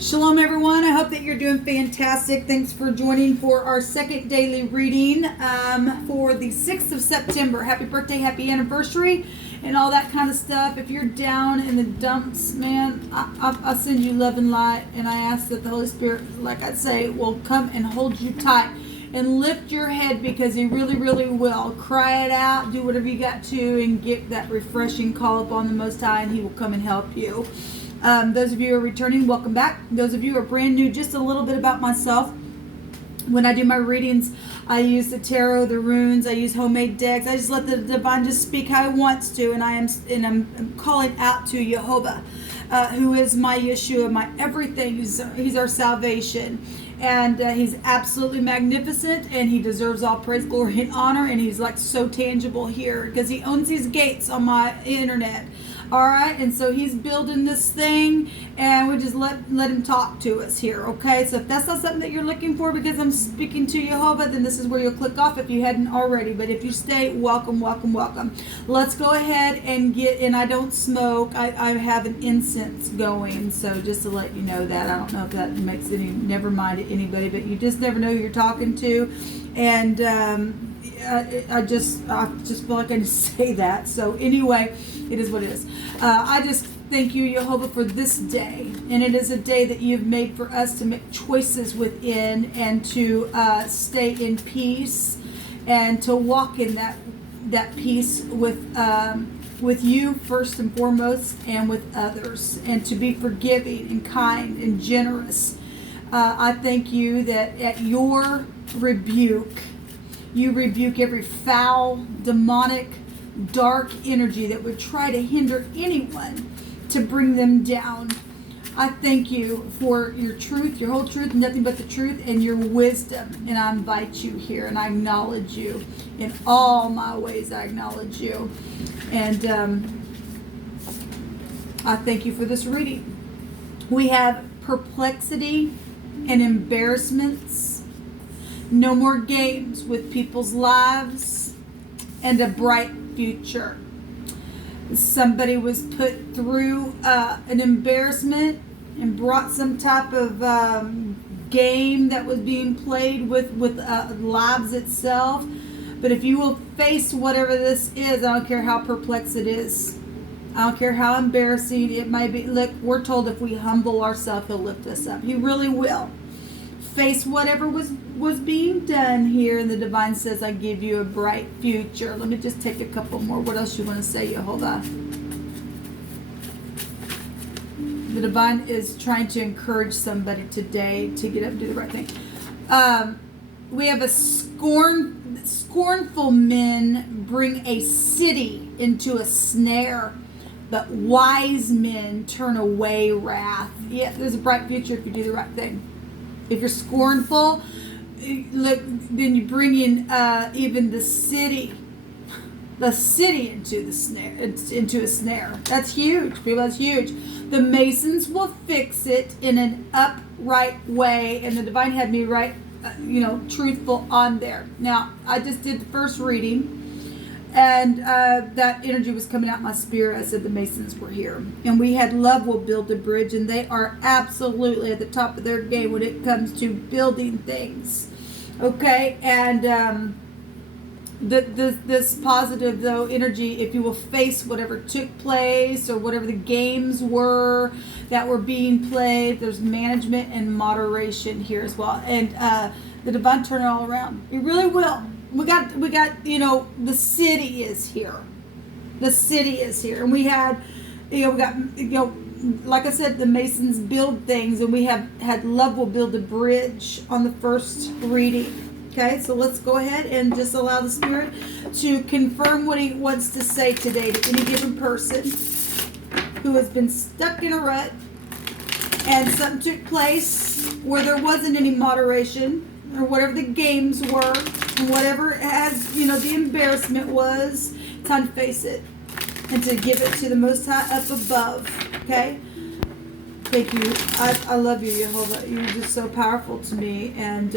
Shalom, everyone. I hope that you're doing fantastic. Thanks for joining for our second daily reading for the 6th of September. Happy birthday, happy anniversary, and all that kind of stuff. If you're down in the dumps, man, I send you love and light, and I ask that the Holy Spirit, like I say, will come and hold you tight and lift your head, because He really, really will. Cry it out, do whatever you got to, and get that refreshing call upon the Most High, and He will come and help you. Those of you who are returning, welcome back. Those of you who are brand new, just a little bit about myself. When I do my readings, I use the tarot, the runes, I use homemade decks. I just let the divine just speak how He wants to, and I'm calling out to Jehovah, who is my Yeshua, my everything. He's our salvation. And He's absolutely magnificent, and He deserves all praise, glory, and honor. And He's like so tangible here because He owns these gates on my internet. All right, and so He's building this thing, and we just let Him talk to us here, okay? So if that's not something that you're looking for because I'm speaking to Jehovah, then this is where you'll click off if you hadn't already. But if you stay, welcome, welcome, welcome. Let's go ahead and and I don't smoke. I have an incense going, so just to let you know that. I don't know if that makes never mind to anybody, but you just never know who you're talking to. And I just feel like I need to say that. So anyway, it is what it is. I just thank you, Jehovah, for this day. And it is a day that You've made for us to make choices within, and to stay in peace, and to walk in that peace with You first and foremost, and with others, and to be forgiving and kind and generous. I thank You that at Your rebuke, You rebuke every foul, demonic, dark energy that would try to hinder anyone, to bring them down. I thank You for Your truth, Your whole truth, nothing but the truth, and Your wisdom. And I invite You here, and I acknowledge You. In all my ways, I acknowledge You. And I thank You for this reading. We have perplexity and embarrassments. No more games with people's lives, and a bright future. Somebody was put through an embarrassment and brought some type of game that was being played with lives itself. But if you will face whatever this is, I don't care how perplexed it is. I don't care how embarrassing it might be. Look, we're told if we humble ourselves, He'll lift us up. He really will. Face whatever was being done here, and the divine says, I give you a bright future. Let me just take a couple more. What else you want to say, Jehovah? The divine is trying to encourage somebody today to get up and do the right thing. We have a scornful men bring a city into a snare, but wise men turn away wrath. Yeah, there's a bright future if you do the right thing. If you're scornful, look, then you bring in even the city into a snare. That's huge, people. That's huge. The Masons will fix it in an upright way, and the divine had me write, truthful on there. Now, I just did the first reading, and that energy was coming out my spirit. I said the Masons were here. And we had love will build a bridge, and they are absolutely at the top of their game when it comes to building things. Okay? And this positive, though, energy, if you will face whatever took place or whatever the games were that were being played, there's management and moderation here as well. And the divine turn it all around. It really will. We got, the city is here. The city is here. And we had, like I said, the Masons build things, and we have had love will build a bridge on the first reading. Okay, so let's go ahead and just allow the Spirit to confirm what He wants to say today to any given person who has been stuck in a rut, and something took place where there wasn't any moderation, or whatever the games were, and whatever has, the embarrassment was. Time to face it and to give it to the Most High up above. Okay? Thank you. I love You, Jehovah. You're just so powerful to me, and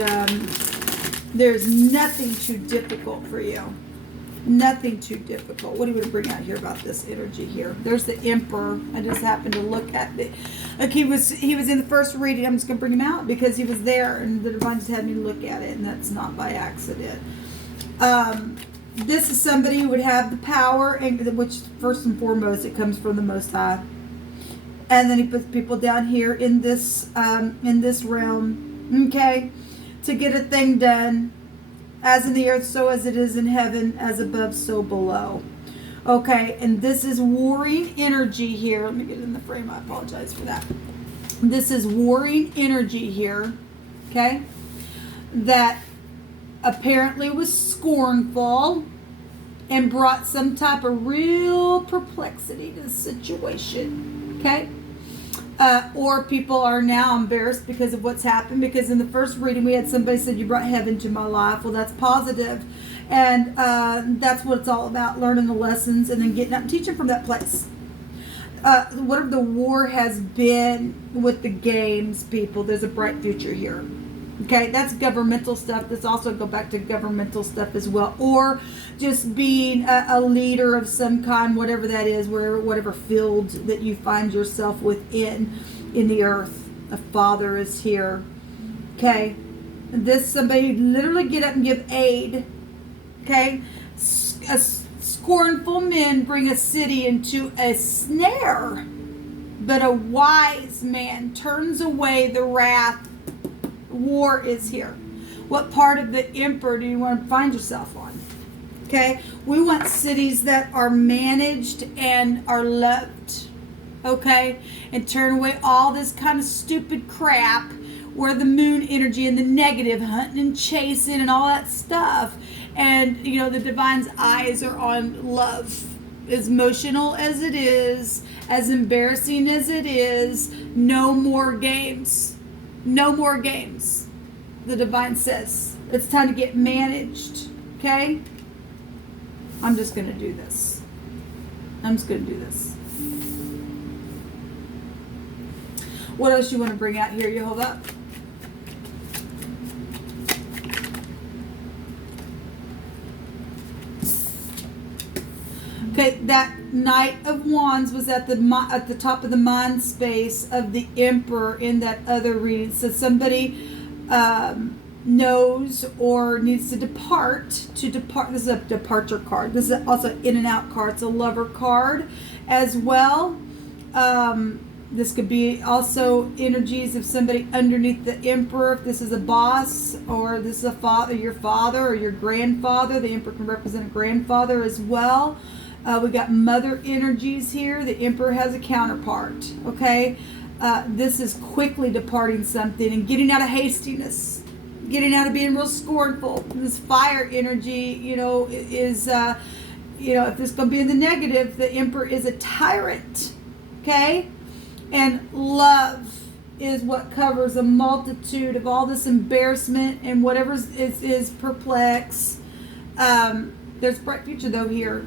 there's nothing too difficult for You. Nothing too difficult. What do you want to bring out here about this energy here? There's the Emperor. I just happened to look at it. Like he was in the first reading. I'm just going to bring him out because he was there, and the divine just had me look at it, and that's not by accident. This is somebody who would have the power, and which first and foremost it comes from the Most High. And then he puts people down here in this realm, okay, to get a thing done. As in the earth, so as it is in heaven, as above, so below. Okay, and this is warring energy here. Let me get it in the frame. I apologize for that. This is warring energy here, okay, that apparently was scornful and brought some type of real perplexity to the situation, okay? Or people are now embarrassed because of what's happened, because in the first reading we had somebody said, you brought heaven to my life. Well, that's positive, and that's what it's all about, learning the lessons and then getting up and teaching from that place. Whatever the war has been with the games, people, there's a bright future here. Okay, that's governmental stuff. This also go back to governmental stuff as well, or just being a leader of some kind, whatever that is, whatever field that you find yourself within in the earth. A father is here. Okay, this somebody literally get up and give aid. Okay, scornful men bring a city into a snare, but a wise man turns away the wrath. War is here. What part of the Emperor do you want to find yourself on? Okay, we want cities that are managed and are loved. Okay, and turn away all this kind of stupid crap where the moon energy and the negative hunting and chasing and all that stuff. And you know, the divine's eyes are on love. As emotional as it is, as embarrassing as it is, no more games. No more games. The divine says it's time to get managed. Okay? I'm just going to do this. What else you want to bring out here, Jehovah? Okay, that Knight of Wands was at the top of the mind space of the Emperor in that other reading. So somebody knows or needs to depart. This is a departure card. This is also in and out card. It's a lover card as well. This could be also energies of somebody underneath the Emperor. If this is a boss, or this is a father, your father or your grandfather. The Emperor can represent a grandfather as well. We got mother energies here. The Emperor has a counterpart. Okay, this is quickly departing something and getting out of hastiness, getting out of being real scornful. This fire energy, is if this is going to be in the negative, the Emperor is a tyrant. Okay, and love is what covers a multitude of all this embarrassment and whatever is perplex. There's bright future though here.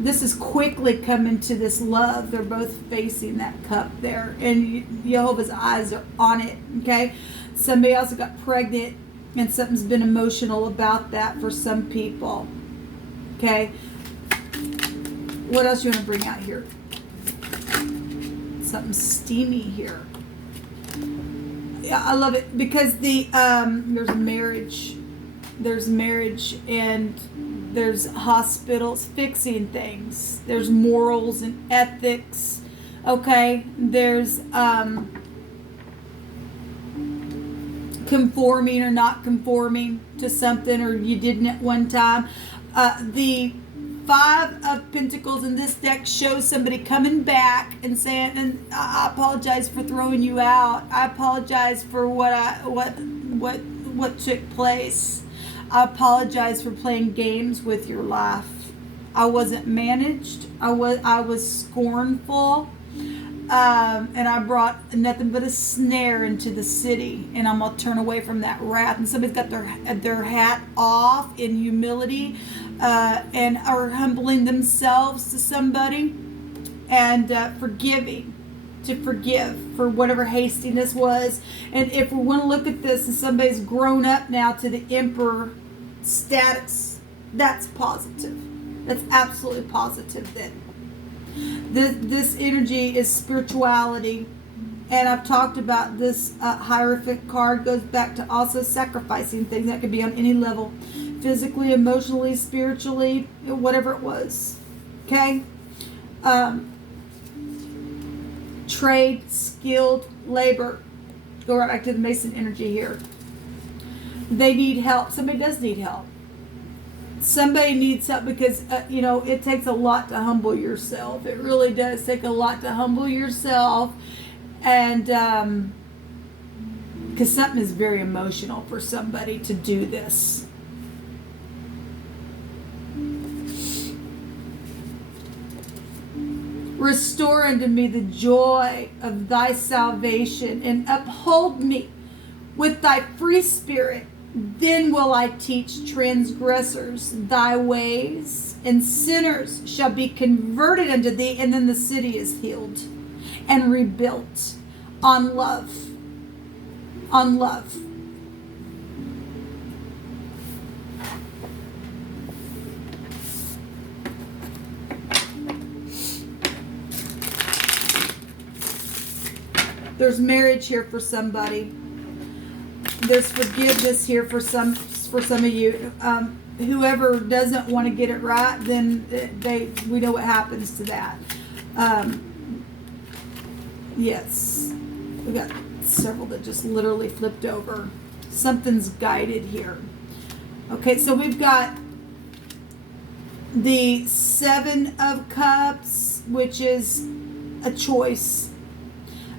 This is quickly coming to this love. They're both facing that cup there, and Jehovah's eyes are on it. Okay, somebody also got pregnant, and something's been emotional about that for some people. Okay, what else you want to bring out here? Something steamy here. Yeah, I love it because there's marriage and there's hospitals fixing things. There's morals and ethics. Okay, there's conforming or not conforming to something, or you didn't at one time. The Five of Pentacles in this deck shows somebody coming back and saying, and I apologize for throwing you out. I apologize for what took place. I apologize for playing games with your life. I wasn't managed. I was scornful. And I brought nothing but a snare into the city, and I'm gonna turn away from that wrath. And somebody's got their hat off in humility, and are humbling themselves to somebody, and to forgive for whatever hastiness was. And if we want to look at this, and somebody's grown up now to the Emperor status, that's positive. That's absolutely positive then. This energy is spirituality. And I've talked about this Hierophant card goes back to also sacrificing things. That could be on any level. Physically, emotionally, spiritually, whatever it was. Okay? Trade, skilled labor. Go right back to the Mason energy here. They need help. Somebody does need help. Somebody needs help because, it takes a lot to humble yourself. It really does take a lot to humble yourself. And because something is very emotional for somebody to do this. Restore unto me the joy of thy salvation, and uphold me with thy free spirit. Then will I teach transgressors thy ways, and sinners shall be converted unto thee. And then the city is healed and rebuilt on love. On love. There's marriage here for somebody. There's forgiveness here for some of you. Whoever doesn't want to get it right, then we know what happens to that. Yes, we got several that just literally flipped over. Something's guided here. Okay, so we've got the Seven of Cups, which is a choice,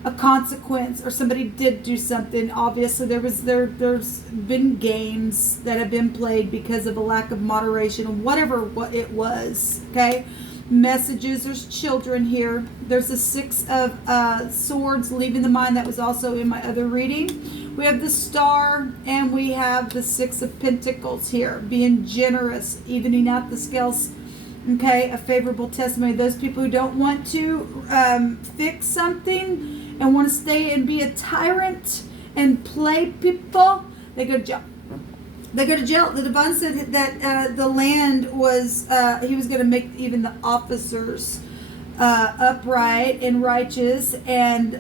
a consequence, or somebody did do something. Obviously, there's been games that have been played because of a lack of moderation, whatever it was. Okay, messages. There's children here. There's the Six of Swords, leaving the mind. That was also in my other reading. We have the Star, and we have the Six of Pentacles here, being generous, evening out the scales. Okay, a favorable testimony. Those people who don't want to fix something and want to stay and be a tyrant and play people, they go to jail. They go to jail. The divine said that the land was, he was going to make even the officers upright and righteous, and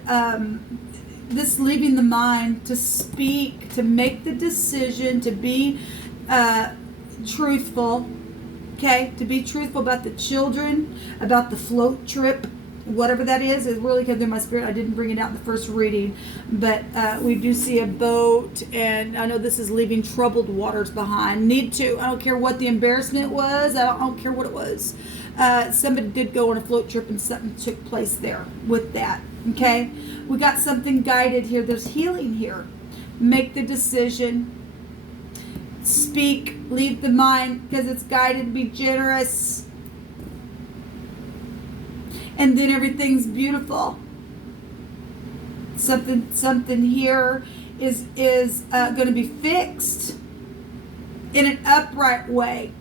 this leaving the mind to speak, to make the decision, to be truthful. Okay, to be truthful about the children, about the float trip, whatever that is. It really came through my spirit. I didn't bring it out in the first reading, but we do see a boat, and I know this is leaving troubled waters behind. Need to. I don't care what the embarrassment was. I don't care what it was. Somebody did go on a float trip, and something took place there with that. Okay, we got something guided here. There's healing here. Make the decision. Speak, leave the mind, because it's guided. Be generous, and then everything's beautiful. Something here is going to be fixed in an upright way.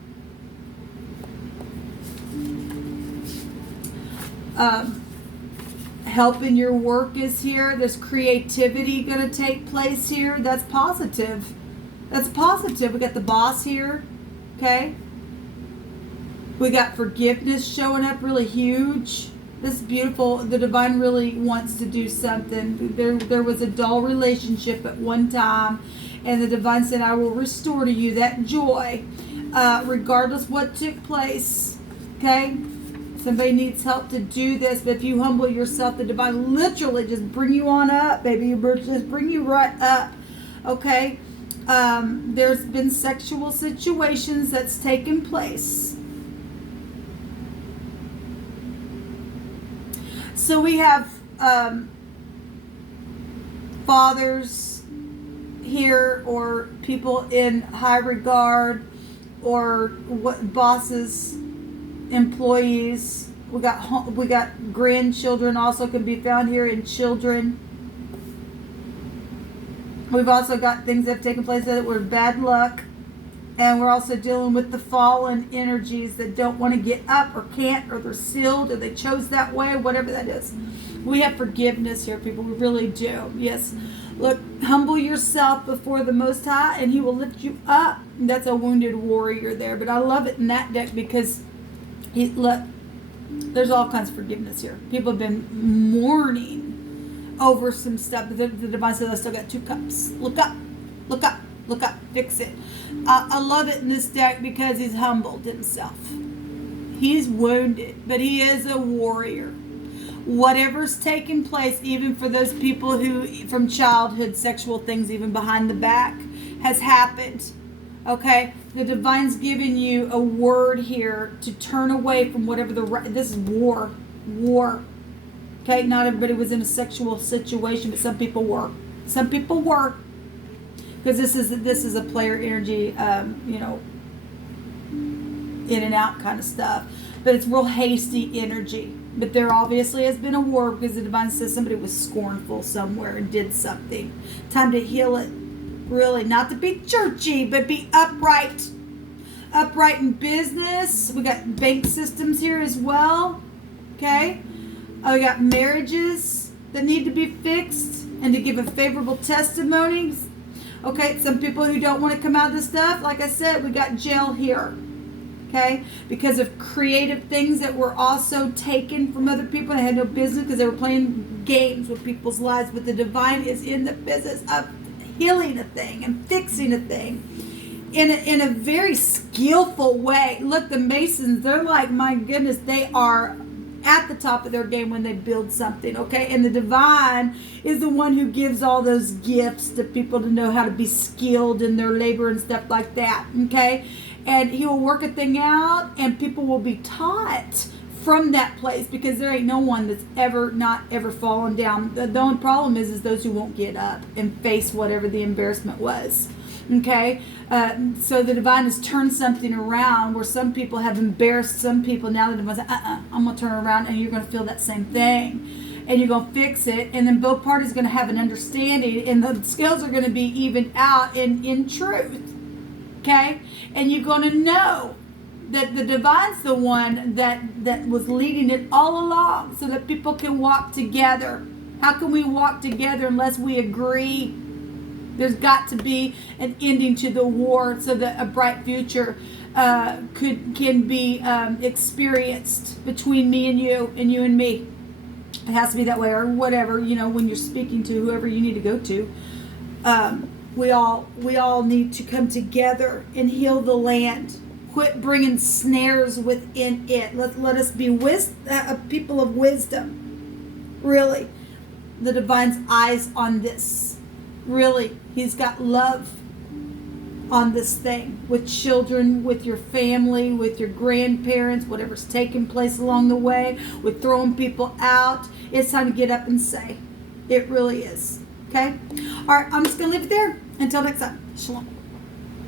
Help in your work is here. There's creativity going to take place here. That's positive. That's positive. We got the Boss here. Okay. We got forgiveness showing up really huge. This is beautiful. The divine really wants to do something. There was a dull relationship at one time, and the divine said, I will restore to you that joy, regardless what took place. Okay. Somebody needs help to do this, but if you humble yourself, the divine literally just bring you on up, baby. Just bring you right up. Okay. There's been sexual situations that's taken place. So we have fathers here, or people in high regard, or what bosses, employees. We got grandchildren also can be found here in children. We've also got things that have taken place that were bad luck. And we're also dealing with the fallen energies that don't want to get up or can't, or they're sealed, or they chose that way, whatever that is. We have forgiveness here, people. We really do. Yes. Look, humble yourself before the Most High, and He will lift you up. And that's a wounded warrior there. But I love it in that deck because Look, there's all kinds of forgiveness here. People have been mourning over some stuff, but the divine says, I still got 2 cups. Look up, look up, look up, fix it. I love it in this deck because he's humbled himself. He's wounded, but he is a warrior. Whatever's taken place, even for those people who, from childhood, sexual things, even behind the back, has happened. Okay? The divine's given you a word here to turn away from whatever this is war. War. Okay? Not everybody was in a sexual situation, but some people were. Some people were. Because this is a player energy, in and out kind of stuff. But it's real hasty energy. But there obviously has been a war because the divine says somebody was scornful somewhere and did something. Time to heal it. Really, not to be churchy, but be upright. Upright in business. We got bank systems here as well. Okay? We got marriages that need to be fixed and to give a favorable testimony. Okay, some people who don't want to come out of this stuff, like I said, we got jail here. Okay, because of creative things that were also taken from other people. They had no business because they were playing games with people's lives. But the divine is in the business of healing a thing and fixing a thing in a very skillful way. Look, the Masons, they're like, my goodness, they are at the top of their game when they build something, okay? And the divine is the one who gives all those gifts to people to know how to be skilled in their labor and stuff like that, okay? And he will work a thing out, and people will be taught from that place because there ain't no one that's not ever fallen down. The only problem is those who won't get up and face whatever the embarrassment was. Okay? So the divine has turned something around where some people have embarrassed some people. Now the divine says, I'm going to turn around and you're going to feel that same thing. And you're going to fix it. And then both parties are going to have an understanding. And the scales are going to be evened out in truth. Okay? And you're going to know that the divine's the one that was leading it all along so that people can walk together. How can we walk together unless we agree? There's got to be an ending to the war so that a bright future can be experienced between me and you and me. It has to be that way, or whatever, when you're speaking to whoever you need to go to. We all need to come together and heal the land. Quit bringing snares within it. Let us be people of wisdom. Really, the divine's eyes on this. Really, he's got love on this thing with children, with your family, with your grandparents, whatever's taking place along the way, with throwing people out. It's time to get up and say, it really is. Okay? All right, I'm just going to leave it there. Until next time. Shalom.